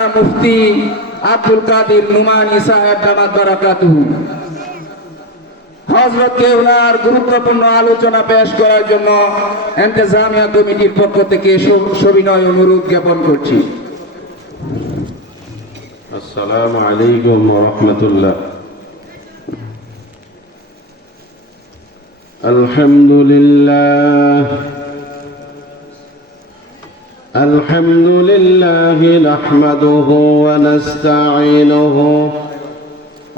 মুফতি আব্দুল কাদির নুমানী সাহেব দামাত বারাকাতুহু হযরতকে ওনার গুরুত্বপূর্ণ আলোচনা পেশ করার জন্য ইন্তেজামিয়া কমিটির পক্ষ থেকে সবিনয় অনুরোধ জ্ঞাপন করছি। আসসালামু আলাইকুম ওয়া রাহমাতুল্লাহ। আলহামদুলিল্লাহ الحمد لله نحمده ونستعينه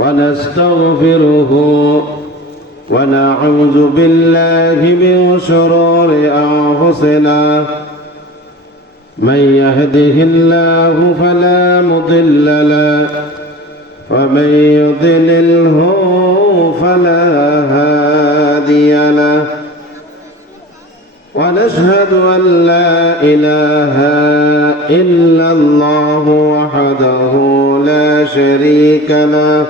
ونستغفره ونعوذ بالله من شرور أنفسنا من يهده الله فلا مضل له ومن يضلله فلا هادي له ونشهد أن لا إله إلا الله وحده لا شريك له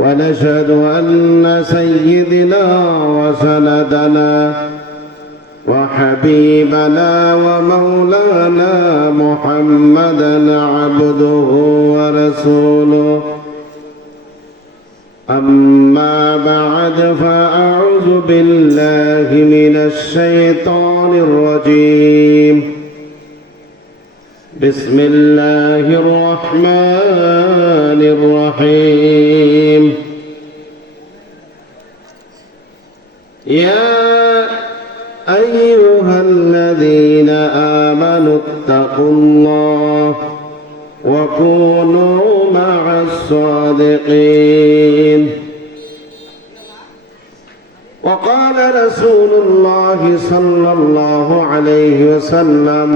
ونشهد أن سيدنا وسندنا وحبيبنا ومولانا محمدا عبده ورسوله. أما بعد فأعوذ بالله من الشيطان الرجيم. بسم الله الرحمن الرحيم. يا أيها الذين آمنوا اتقوا الله وكونوا مع الصادقين. وقال رسول الله صلى الله عليه وسلم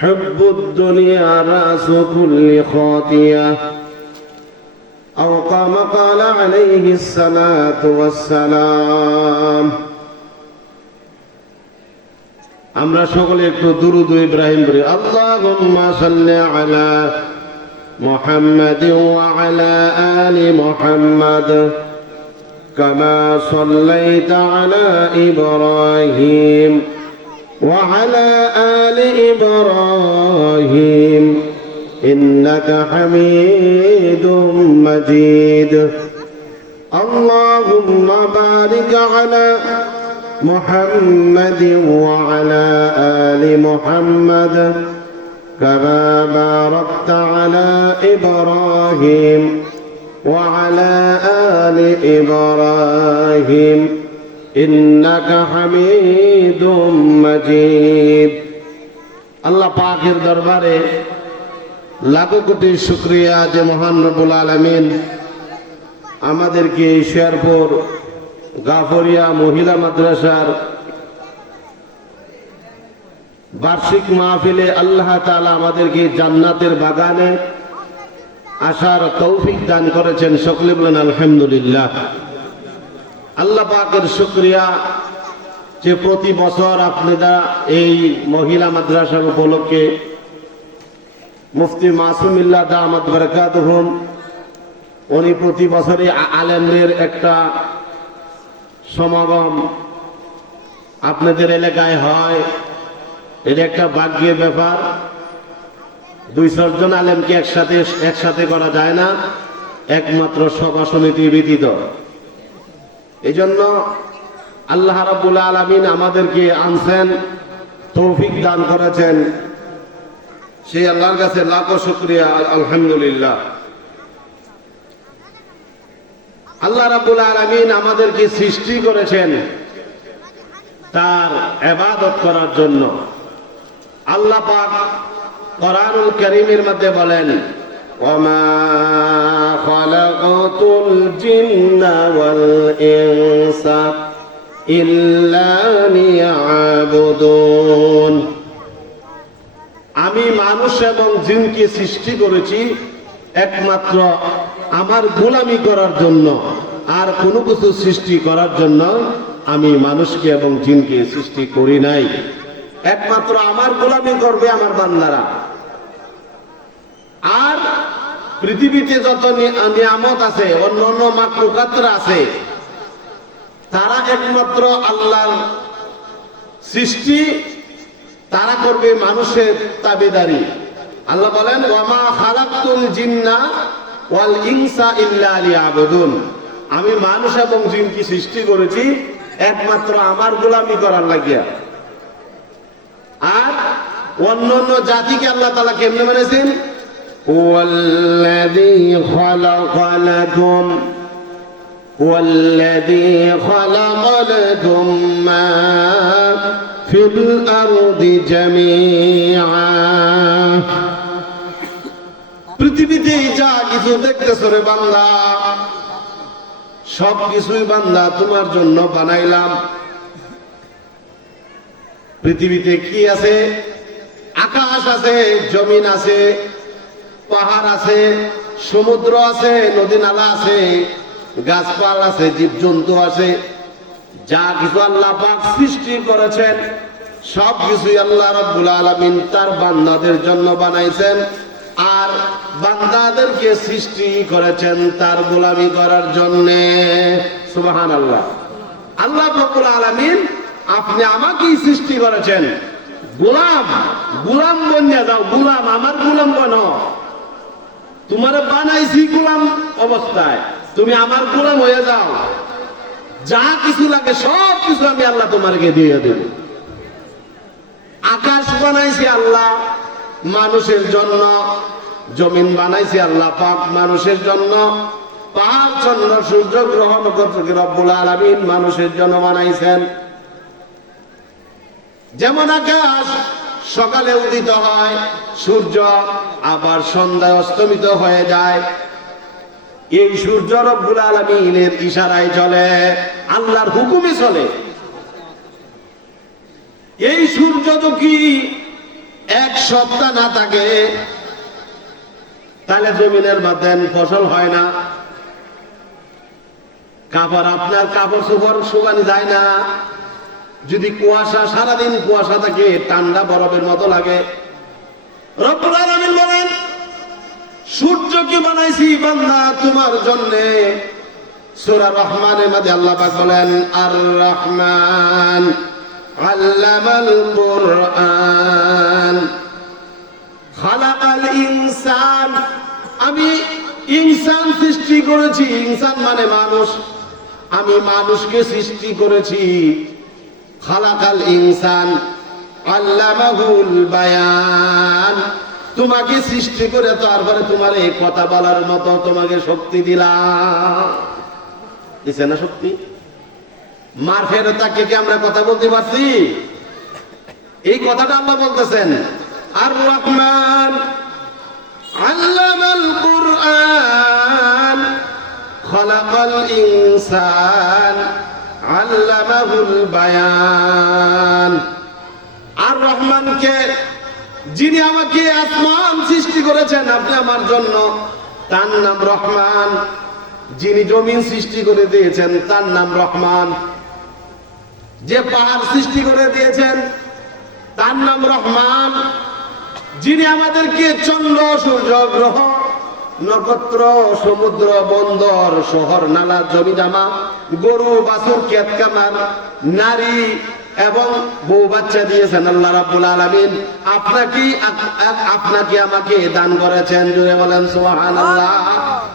حب الدنيا رأس كل خاطئة أو كما قال عليه الصلاة والسلام. আমরা সকলে একটু দুরূদ ইব্রাহিম পড়ি। আল্লাহুম্মা সাল্লি আলা মুহাম্মাদ ওয়া আলা আলি মুহাম্মাদ কামা সাল্লাইতা আলা ইব্রাহিম ওয়া আলা আলি ইব্রাহিম ইন্নাকা হামিদুম মাজিদ। আল্লাহুম্মা বারিক আলা محمد وعلى آل محمد كما باركت على إبراهيم وعلى آل إبراهيم إنك حميد مجيد. আল্লাহ পাকের দরবারে লাখো কোটি শুকরিয়া যে মহান রব্বুল আলামিন আমাদেরকে শেরপুর গাফরিয়া মহিলা মাদ্রাসার বার্ষিক মাহফিলে আল্লাহ তাআলা আমাদেরকে জান্নাতের বাগানে আসার তৌফিক দান করেছেন। সকলে বলেন আলহামদুলিল্লাহ। আল্লাহ পাকের শুকরিয়া যে প্রতি বছর আপনারা এই মহিলা মাদ্রাসার উপলক্ষে মুফতি মাসুমিল্লাহ দামাত বারাকাতুহু উনি প্রতি বছরই আলেমদের একটা সমাগম আপনাদের এলাকায় হয়। এটা একটা ভাগ্যের ব্যাপার। 200 জন আলেমকে একসাথে করা যায় না, একমাত্র সভা সমিতি ব্যতীত। এই জন্য আল্লাহ রাব্বুল আলামিন আমাদেরকে আনছেন, তৌফিক দান করেছেন, সেই আল্লাহর কাছে লাখো শুকরিয়া আলহামদুলিল্লাহ। আল্লাহ রাব্বুল আলামিন আমাদেরকে সৃষ্টি করেছেন তার ইবাদত করার জন্য। আল্লাহ পাক কোরআনুল কারীমের মধ্যে বলেন ওয়ামা খালাকাতুল জিন্না ওয়াল ইনসা ইল্লা লিয়াবুদুন। আমি মানুষ এবং জিনকে সৃষ্টি করেছি একমাত্র আমার গোলামি করার জন্য, আর কোনো কিছু সৃষ্টি করার জন্য আমি মানুষকে এবং জিনকে সৃষ্টি করি নাই। একমাত্র আমার গোলামি করবে আমার বান্দারা। আর পৃথিবীতে যত নিয়ামত আছে, অন্যান্য মাখলুকাতরা আছে, তারা একমাত্র আল্লাহর সৃষ্টি তারা করবে মানুষের তাবেদারি। আল্লাহ বলেন ওয়ামা খালাকতুল জিন্না ওয়াল ইনসা ইল্লা লিয়াবুদুন, আমি মানুষ এবং জিনকে সৃষ্টি করেছি একমাত্র আমার গোলামি করার লাগিয়া। আর অন্যান্য জাতিকে আল্লাহ তাআলা কেমনে বানাইছেন? ওয়াল্লাযী খালাকালাকুম ওয়াল্লাযী খালাকালাকুম মা ফিল আরদি জামিআ, পৃথিবীতে যা কিছু দেখতেছ রে বান্দা, সব কিছুই বান্দা তোমার জন্য বানাইলাম। পৃথিবীতে কি আছে? আকাশ আছে, জমিন আছে, পাহাড় আছে, সমুদ্র আছে, নদী নালা আছে, গাছপালা আছে, জীবজন্তু আছে। যা কিছু আল্লাহ পাক সৃষ্টি করেছেন সব কিছুই আল্লাহ রাব্বুল আলামিন তার বান্দাদের জন্য বানাইছেন। আর বান্দাদেরকে সৃষ্টি করেছেন তার গোলামি করার জন্য। সুবহানাল্লাহ। আল্লাহ রাব্বুল আলামিন আপনি আমাকেই সৃষ্টি করেছেন, গোলাম গোলাম বনিয়া যাও, গোলাম আমার গোলাম বনো। তোমার বানাইছি গোলাম অবস্থায়, তুমি আমার গোলাম হয়ে যাও। যা কিছু লাগে সব কিছু আমি আল্লাহ তোমাকে দিয়ে দেব। আকাশ বানাইছি আল্লাহ মানুষের জন্য, জমিন বানাইছি আল্লাহ পাক মানুষের জন্য, পাহাড় চন্দ্র সূর্য গ্রহ নক্ষত্রকে রব্বুল আলামিন মানুষের জন্য বানাইছেন। যেমন আকাশ সকালে উদিত হয় সূর্য, আবার সন্ধ্যায় অস্তমিত হয়ে যায়, এই সূর্য রব্বুল আলামিনের ইশারায় চলে, আল্লাহর হুকুমে চলে। এই সূর্য তো কি এক সপ্তাহ না থাকে তাহলে জমিনের মধ্যে ফসল হয় না, কাপড় আপনার কাপড় চোপড় শুকানি যায় না। যদি কুয়াশা, সারাদিন কুয়াশা থাকে, ঠান্ডা বরফের মতো লাগে। রব্বুল আলামিন বলেন সূর্যকে বানাইছি বান্দা তোমার জন্য। সূরা রহমানের মধ্যে আল্লাহ পাক বলেন আর রহমান আল্লামাল কুরআন খালাকাল ইনসান, আমি ইনসান সৃষ্টি করেছি। ইনসান মানে মানুষ, আমি মানুষকে সৃষ্টি করেছি। খালাকাল ইনসান আল্লামাহুল বায়ান, তোমাকে সৃষ্টি করে তারপরে তোমার এই কথা বলার মতো তোমাকে শক্তি দিলাম। দিছে না শক্তি? মার ফেরত তাকে কি আমরা কথা বলতে পারছি? এই কথাটা আল্লাহ বলতেছেন আর রহমান আল্লামাল কুরআন খালাকাল ইনসান আল্লামাহুল বায়ান। আর রহমানকে, যিনি আমাকে আসমান সৃষ্টি করেছেন আপনি আমার জন্য, তার নাম রহমান। যিনি জমিন সৃষ্টি করে দিয়েছেন তার নাম রহমান। যে পাহাড় সৃষ্টি করে দিয়েছেন তার নাম রহমান। যিনি আমাদেরকে চন্দ্র সূর্য গ্রহ নক্ষত্র সমুদ্র বন্দর শহর নালা জমি জামা গরু বাছুর ক্ষেত খামার নারী এবং বউ বাচ্চা দিয়েছেন আল্লাহ রাব্বুল আলামিন। আপনাকে আমাকে দান করেছেন, জুড়ে বলেন সুবহানাল্লাহ।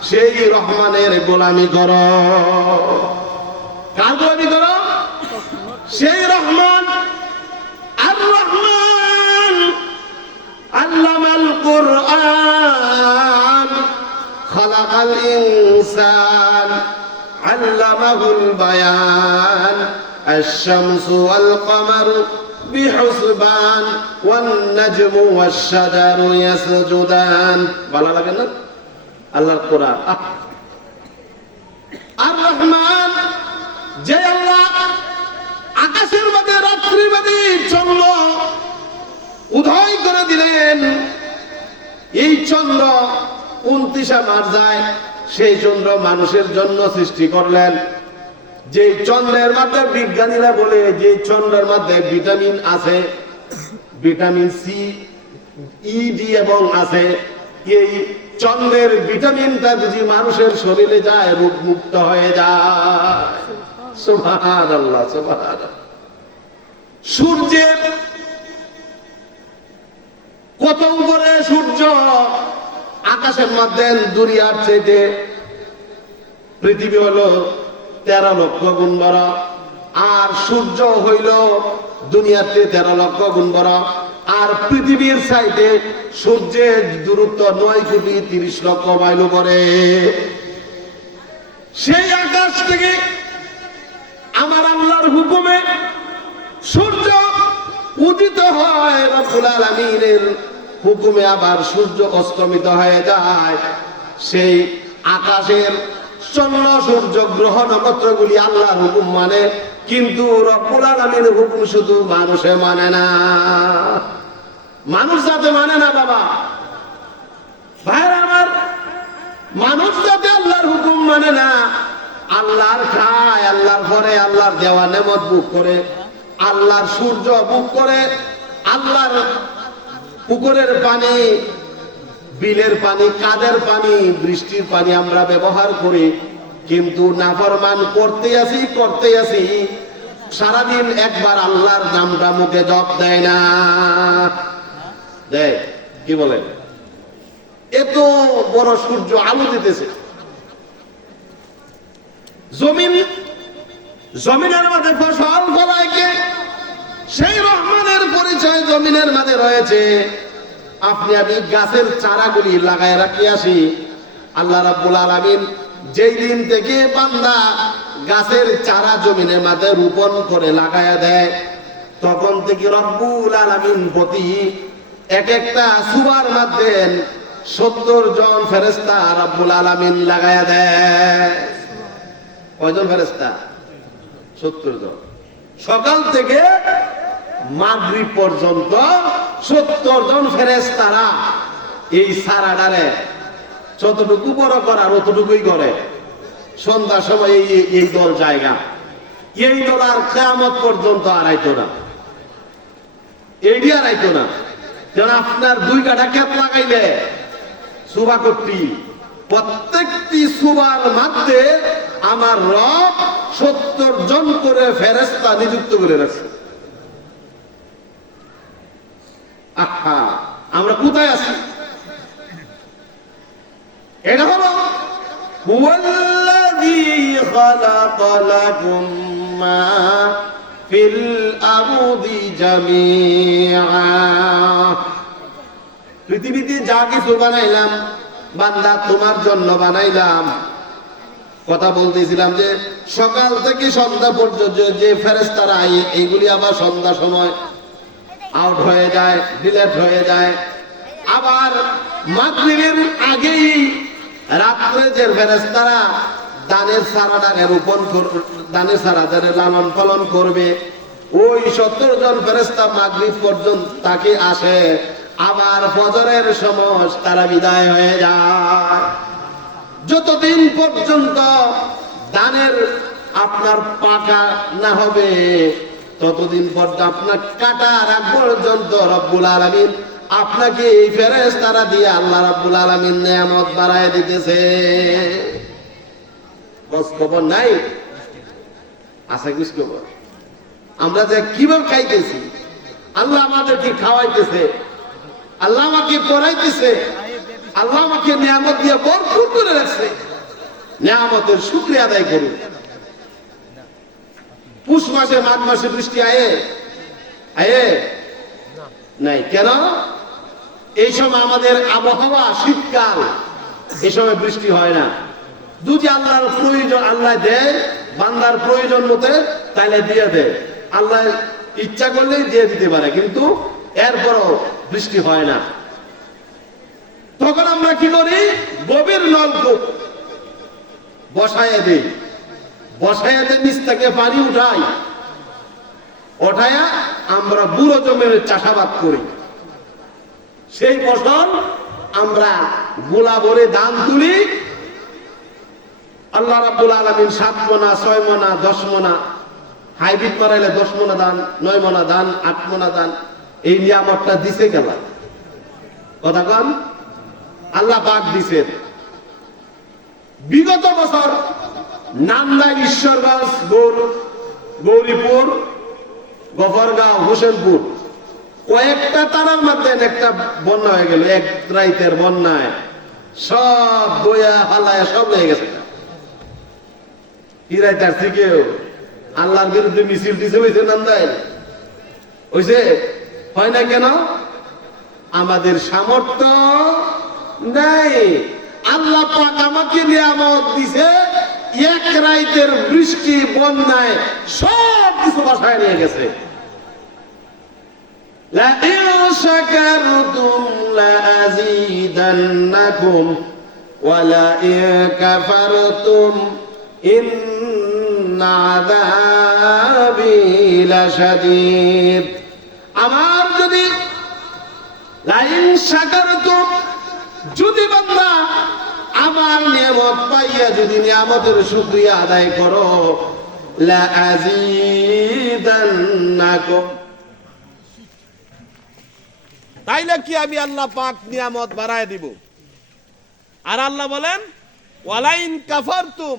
সেই রহমানের গোলামি করো। কার গোলামি করো? সেই রহমান। আর রহমান আল্লামাল কুরআন খালাকাল ইনসান আল্লামাহুল বায়ান الشمس والقمر بحسبان والنجم والشجر يسجدان। ভালো লাগে না আল্লাহর কোরআন? আর রহমান যে আল্লাহ আকাশের মধ্যে রাত্রির মধ্যে চন্দ্র উদয় করে দিলেন। এই চন্দ্র 29 মাস যায়, সেই চন্দ্র মানুষের জন্য সৃষ্টি করলেন। যে চন্দ্রের মধ্যে বিজ্ঞানীরা বলে যে চন্দ্রের মধ্যে ভিটামিন আছে, ভিটামিন সি, ই, ডি এবং আছে। এই চন্দ্রের ভিটামিনটা যদি মানুষের শরীরে যায় রোগ মুক্ত হয়ে যায়। সুবহানাল্লাহ সুবহানাল্লাহ। সূর্যের কত উপরে সূর্য, আকাশের মধ্যে দুনিয়ার চাইতে পৃথিবী হলো 13 লক্ষ গুণ বড়, আর সূর্য হইল দুনিয়াতে 13 লক্ষ গুণ বড়, আর পৃথিবীর সাইডে সূর্যের দূরত্ব 9 কোটি 30 লক্ষ মাইল উপরে। সেই আকাশ থেকে আমার আল্লাহর হুকুমে সূর্য উদিত হয়, রব্বুল আলামিনের হুকুমে আবার সূর্য অস্তমিত হয়ে যায়। সেই আকাশের চন্দ্র সূর্য গ্রহ নক্ষত্রগুলি আল্লাহর হুকুম মানে, কিন্তু রব্বুল আলামিনের হুকুম শুধু মানুষে মানে না। মানুষ যাতে মানে না বাবা, ভাইরা আমার, মানুষ যাতে আল্লাহর হুকুম মানে না, আল্লাহর খায়, আল্লাহর ঘরে আল্লাহর দেওয়া নেমত বুক করে, আল্লাহর সূর্য বুক করে, আল্লাহর পুকুরের পানি, বিলের পানি, কাদের পানি, বৃষ্টির পানি আমরা ব্যবহার করি, কিন্তু নাফরমান করতে আসি, সারাদিন একবার আল্লাহর নামটা মুখে জপ দেয় না। দেয় কি বলেন? এত বড় সূর্য আলো দিতেছে, জমিনের মাঝে ফসল ফলায় কে? সেই রহমানের পরিচয় জমিনের মাঝে রয়েছে। আপনি আমি গাছের চারাগুলি লাগায় রাখি আসি, আল্লাহ রাব্বুল আলামিন যেই দিন থেকে বান্দা গাছের চারা জমিনের মাঝে রোপণ করে লাগায়া দেয়, তখন থেকে রব্বুল আলামিন প্রতি এক একটা সুবার মধ্যে 70 জন ফেরেশতা রব্বুল আলামিন লাগায়া দেয়। কয়জন ফেরেশতা? 70 জন। সকাল থেকে মাগরিব পর্যন্ত 70 জন ফেরেশতারা এই সারাডারে যতটুকু বড় করার অতটুকুই করে। সন্ধ্যার সময় এই দল জায়গা, এই দল আর কিয়ামত পর্যন্ত আর আইতো না, এইটি আর আইতো না। যেন আপনার 2 কাঠা ক্ষেত লাগাইলে সুবা করতি, প্রত্যেকটি সুবার মধ্যে আমার রব 70 জন করে ফেরেশতা নিযুক্ত করে রাখছে। আহা, আমরা কোথায় আছি? এটা হলো হুয়াল্লাযী খালাকা লাকুম মা ফিল আরদি জামিআ। পৃথিবীতে যা কিছু বানাইলাম বান্দা তোমার জন্য বানাইলাম। কথা বলতেছিলাম যে সকাল থেকে সন্ধ্যা পর্যন্ত যে ফেরেশতারা এইগুলি আবার সন্ধ্যা সময় আউট হয়ে যায়, ডিলেট হয়ে যায়। আবার মাগরিবের আগেই রাত্রে যে ফেরেশতারা দানের সারাটাকে রোপণ করবে, দানের সারাটাকে লালন পালন করবে, ওই 70 জন ফেরেশতা মাগরিব পর্যন্ত তাকে আসে। আবার ফজরের সময় তারা বিদায় হয়ে যায়। যতদিন পর্যন্ত দানের আপনার পাকা না হবে, ততদিন পর্যন্ত আপনার কাটার আগ পর্যন্ত রব্বুল আলামিন আপনাকে এই ফেরেশতারা দিয়ে আল্লাহ রাব্বুল আলামিন নিয়ামত বাড়ায় দিতেছে। খোঁজ খবর নাই? আছে খোঁজ খবর? আমরা যে কিভাবে খাইতেছি, আল্লাহ আমাদেরকে খাওয়াইতেছে, আল্লাহ আমাকে পড়াইতেছে, আল্লাহ আমাকে নিয়ামত দিয়ে ভরপুর করে রাখছে। নিয়ামতের শুকরিয়া আদায় করি। পুষ মাসে মাঘ মাসে বৃষ্টি আয়ে নাই কেন? এই সময় আমাদের আবহাওয়া শীতকাল, এই সময় বৃষ্টি হয় না। যদি আল্লাহর প্রয়োজন আল্লাহ দেয়, বান্দার প্রয়োজন মতে তাইলে দিয়ে দেয়। আল্লাহ ইচ্ছা করলেই দিয়ে দিতে পারে, কিন্তু এরপরও বৃষ্টি হয় না। তখন আমরা কি করি? গভীর নলকূপ বসাইয়া দিই, বসাইয়া দিয়ে নিচ থেকে পানি উঠাই, উঠাইয়া আমরা বুড়ো জমির চাষাবাদ করি। সেই ফসল আমরা গোলা ভরে ধান তুলি। আল্লাহ রাব্বুল আলামিন 7 মণা 6 মণা 10 মণা, হাইব্রিড করাইলে 10 মণা ধান, 9 মণা ধান, 8 মণা ধান, এই নিয়ামতটা দিছে গেল। কথা কন, আল্লাহ পাক দিছে। বিগত বছর নান্দা, ঈশ্বরগঞ্জ, গৌরীপুর, গফরগাঁও, হোসেনপুর কয়েকটা তারার মধ্যে একটা বন্যা হয়ে গেল, এক রাইতের বন্যায় সব বইয়া হালায় সব হয়ে গেছে। কি রাইতার থেকেও আল্লাহর বিরুদ্ধে মিছিল দিছে, হয়েছে নান্দায় হয়েছে, হয় না কেন? আমাদের সামর্থ্য নাই। আল্লাহ পাক আমাকে নিয়ামত দিছে, এক রাইতের বৃষ্টি বন্যায় সব কিছু বাসায় নিয়ে গেছে। لئن شكرتم لأزيدنكم ولئن كفرتم إن عذابي لشديد। আমার যদি লাইন শাকারতুম, যদি বান্দা আমার নিয়ামত পাইয়া যদি নিয়ামতের শুকরিয়া আদায় করো, লাআযীদান্নাকুম, তাইলে কি আমি আল্লাহ পাক নিয়ামত বাড়ায় দিব। আর আল্লাহ বলেন ওয়ালাইন কাফারতুম,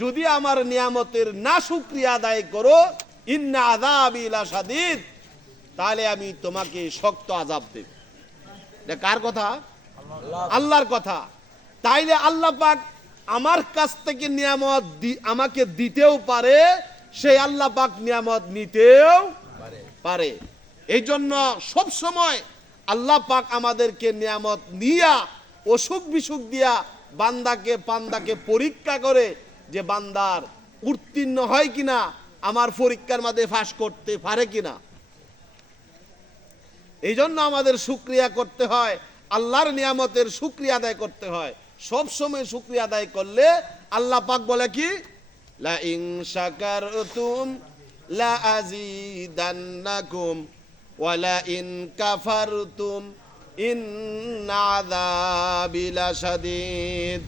যদি আমার নিয়ামতের না শুকরিয়া আদায় করো, ইন্না আযাবি লাশাদীদ, তাহলে আমি তোমাকে শক্ত আযাব দেব। এটা কার কথা? আল্লাহর কথা। তাইলে আল্লাহ পাক আমার কাছ থেকে নিয়ামত আমাকে দিতেও পারে, সেই আল্লাহ পাক নিয়ামত নিতেও পারে। এই জন্য সব সময় আল্লাহ পাক আমাদেরকে নিয়ামত নিয়া অসুখ বিসুখ দিয়া বান্দাকে পরীক্ষা করে যে বান্দার উত্তীর্ণ হয় কিনা, আমার পরীক্ষার মধ্যে পাস করতে পারে কিনা। এই জন্য আমাদের শুকরিয়া করতে হয়, আল্লাহর নিয়ামতের শুকরিয়া আদায় করতে হয়। সব সময় শুকরিয়া আদায় করলে আল্লাহ পাক বলে কি, লা ইন শাকারতুম লা আযীদান্নাকুম ওয়া লা ইন কাফারতুম ইন্না আযাবি লাশাদীদ।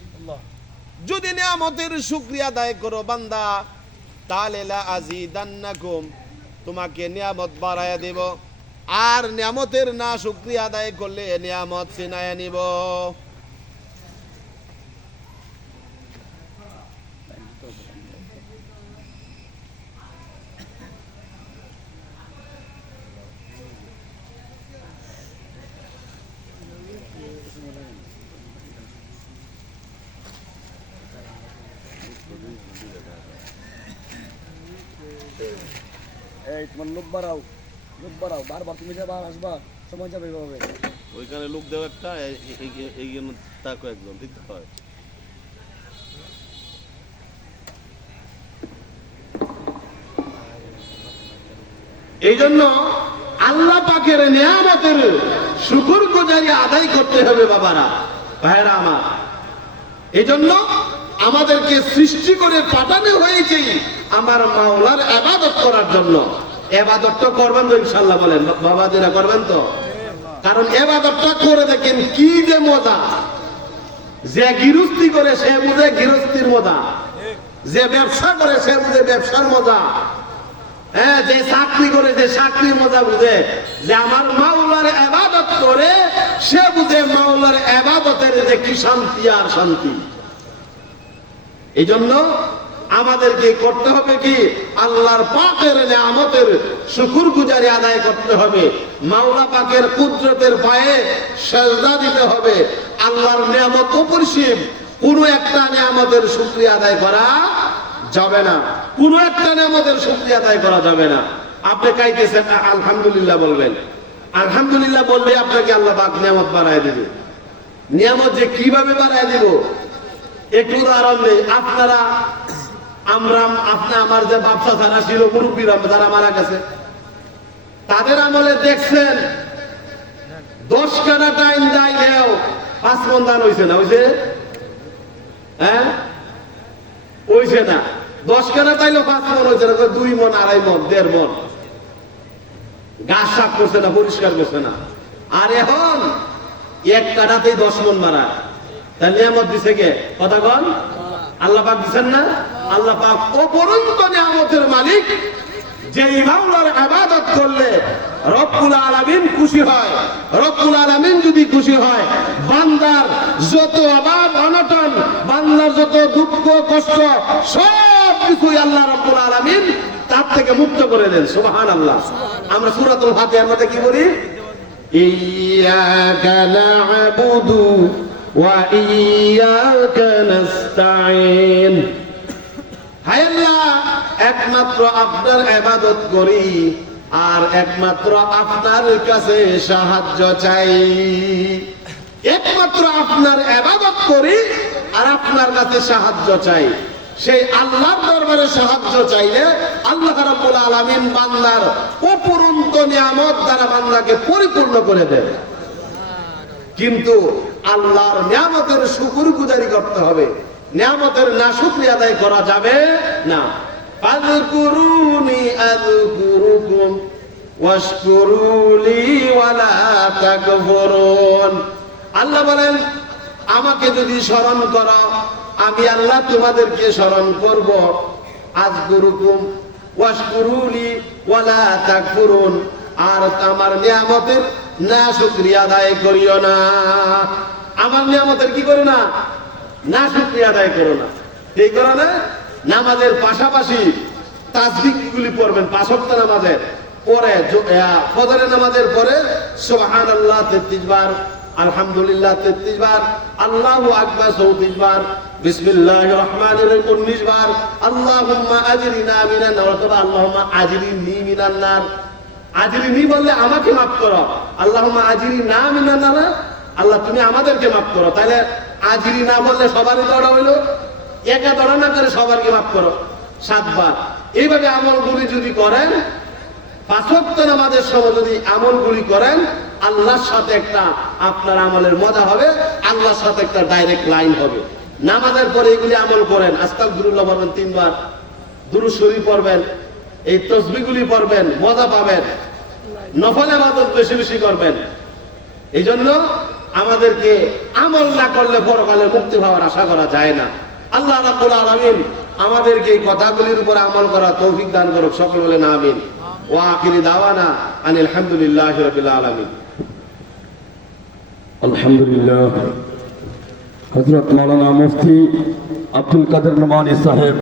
যদি নিয়ামতের শুকরিয়া আদায় করো বান্দা, তাহলে লা আযীদান্নাকুম, তোমাকে নিয়ামত বাড়ায়া দেব। আর নিয়ামতের না শুকরিয়া আদায় করলে নিয়ামত ছিনায়া নিব। এই তোমার লোক বাড়াও, বারবার তুমি যাবা আসবা, সময় যাবে এভাবে। ওইখানে লোক দেওয়া একটা, এই জন্য তাকে একদম দিতে হয়। এই জন্য আল্লাহ পাকের নিয়ামতের শুকরগুজারি আদায় করতে হবে বাবারা, ভাইরা আমার। এই জন্য আমাদেরকে সৃষ্টি করে পাঠানো হয়েছে আমার মাওলার ইবাদত করার জন্য। ইবাদতটা করবেন তো ইনশাআল্লাহ, বলেন বাবাজিরা, করবেন তো? কারণ ইবাদতটা করে দেখেন কি যে মজা। যে গৃহস্থী করে সে বুঝে গৃহস্থীর মজা, যে ব্যবসা করে সে বুঝে ব্যবসার মজা, হ্যাঁ, যে চাকরি করে যে চাকরির মজা বুঝে। যে আমার মাওলার ইবাদত করে সে বুঝে মাওলার ইবাদতের যে কি শান্তি আর শান্তি। এই জন্য আমাদেরকে করতে হবে কি, আল্লাহর পাকের নিয়ামতের শুকরগুজারি আদায় করতে হবে। মাওলা পাকের কুদরতের পায়ে সেজদা দিতে হবে। আল্লাহর নিয়ামত অপরিসীম, কোন একটা নিয়ামতের শুকরিয়া আদায় করা যাবে না, কোন একটা নিয়ামতের শুকরিয়া আদায় করা যাবে না। আপনি কাইতেছেন, আলহামদুলিল্লাহ বলবেন। আলহামদুলিল্লাহ বললে আপনাকে আল্লাহ পাক নিয়ামত বাড়ায় দেবে। নিয়ামত যে কিভাবে বাড়ায় দিব, একটু উদাহরণ নেই। আপনারা আমার যে বাপসা যারা ছিল, মুরব্বীরা যারা মারা গেছে, তাদের আমলে দেখছেন 10 কানা টাইম যাইলেও 5 মণ ধান হইছে না? হইছে? হ্যাঁ, হইছে না। 10 কানা তাইলেও 5 মণ হইছে না, 2 মণ, 2.5 মণ, 1.5 মণ। গাছ সাফ করছে না, পরিষ্কার করছে না। আর এখন 1 কাঠাতেই 10 মণ মারা। তাই নিয়ামত দিছে কে? কথা কন, আল্লাহ পাক দিচ্ছেন না? আল্লাহ পাক অপরন্ত নিয়ামতের মালিক। যে মাওলার ইবাদত করলে রব্বুল আলামিন খুশি হয়। রব্বুল আলামিন যদি খুশি হয়, বান্দার যত অভাব অনটন, বান্দার যত দুঃখ কষ্ট, সব কিছুই আল্লাহ রব্বুল আলামিন তার থেকে মুক্ত করে দেন। সুবহানাল্লাহ। আমরা সূরাতুল ফাতিহার মধ্যে কি বলি? ইয়াকা না'বুদু ওয়া ইয়াকা নাস্তাঈন। হায় আল্লাহ, একমাত্র আপনার ইবাদত করি আর একমাত্র আপনার কাছে সাহায্য চাই। একমাত্র আপনার ইবাদত করি আর আপনার কাছে সাহায্য চাই। সেই আল্লাহর দরবারে সাহায্য চাইলে আল্লাহ রাব্বুল আলামিন বান্দার অপরন্ত নিয়ামত দ্বারা বান্দাকে পরিপূর্ণ করে দেন। কিন্তু আল্লাহর নিয়ামতের শুকরগুজারি করতে হবে, নিয়ামতের নাশুকরি আদায় করা যাবে না। ফাযকুরুনি আযকুরুকুম ওয়াশকুরুলি ওয়ালা তাকফুরুন। আল্লাহ বলেন, আমাকে যদি স্মরণ করো আমি আল্লাহ তোমাদেরকে স্মরণ করব। আযকুরুকুম ওয়াশকুরুলি ওয়ালা তাকফুরুন। আর আমার নিয়ামতের নাশুকরি আদায় করিও না। আমার নিয়ামতের কি করো না? নাশুকরি আদায় করো না। এই কারণে নামাজের পাশাপাশি তাসবিহগুলি পড়বেন। 5 ওয়াক্ত নামাজের পরে, ফজরের নামাজের পরে সুবহানাল্লাহ 33 বার, আলহামদুলিল্লাহ 33 বার, আল্লাহু আকবার 34 বার, বিসমিল্লাহির রহমানির রহিম 19 বার, আল্লাহুম্মা আজরিনা মিনান নার, অথবা আল্লাহুম্মা আজরিনি মিনান নার। আজরিনি বললে আমাকে মাফ করো, আল্লাহুম্মা আজরিনা মিনান নার, আল্লাহ তুমি আমাদেরকে মাফ করো। তাহলে আজরিনা বললে সবারই দড়া হইলো, একা দড়া না করে সবারকে মাফ করো 7 বার। এইভাবে আমলগুলি যদি করেন, 5 ওয়াক্ত নামাজের সময় যদি আমলগুলি করেন, আল্লাহর সাথে একটা আপনার আমলের মজা হবে, আল্লাহর সাথে একটা ডাইরেক্ট লাইন হবে। নামাজের পরে এগুলি আমল করেন, আস্তাগফিরুল্লাহ পড়বেন 3 বার, দুরূদ শরীফ পড়বেন, এই তাসবিহগুলি পড়বেন, মজা পাবেন। নফল ইবাদত বেশি বেশি করবেন। এই জন্য আমাদেরকে আমল না করলে পরকালে মুক্তি পাওয়ার আশা করা যায় না। আল্লাহ রাব্বুল আলামিন আমাদেরকে এই কথাগুলির উপর আমল করার তৌফিক দান করুক। সকল বলেন আমিন। ওয়া আখিরি দাওয়ানা আনিল হামদুলিল্লাহি রাব্বিল আলামিন। আলহামদুলিল্লাহ। হযরত মাওলানা মুফতি আব্দুল কাদের নোমানী সাহেব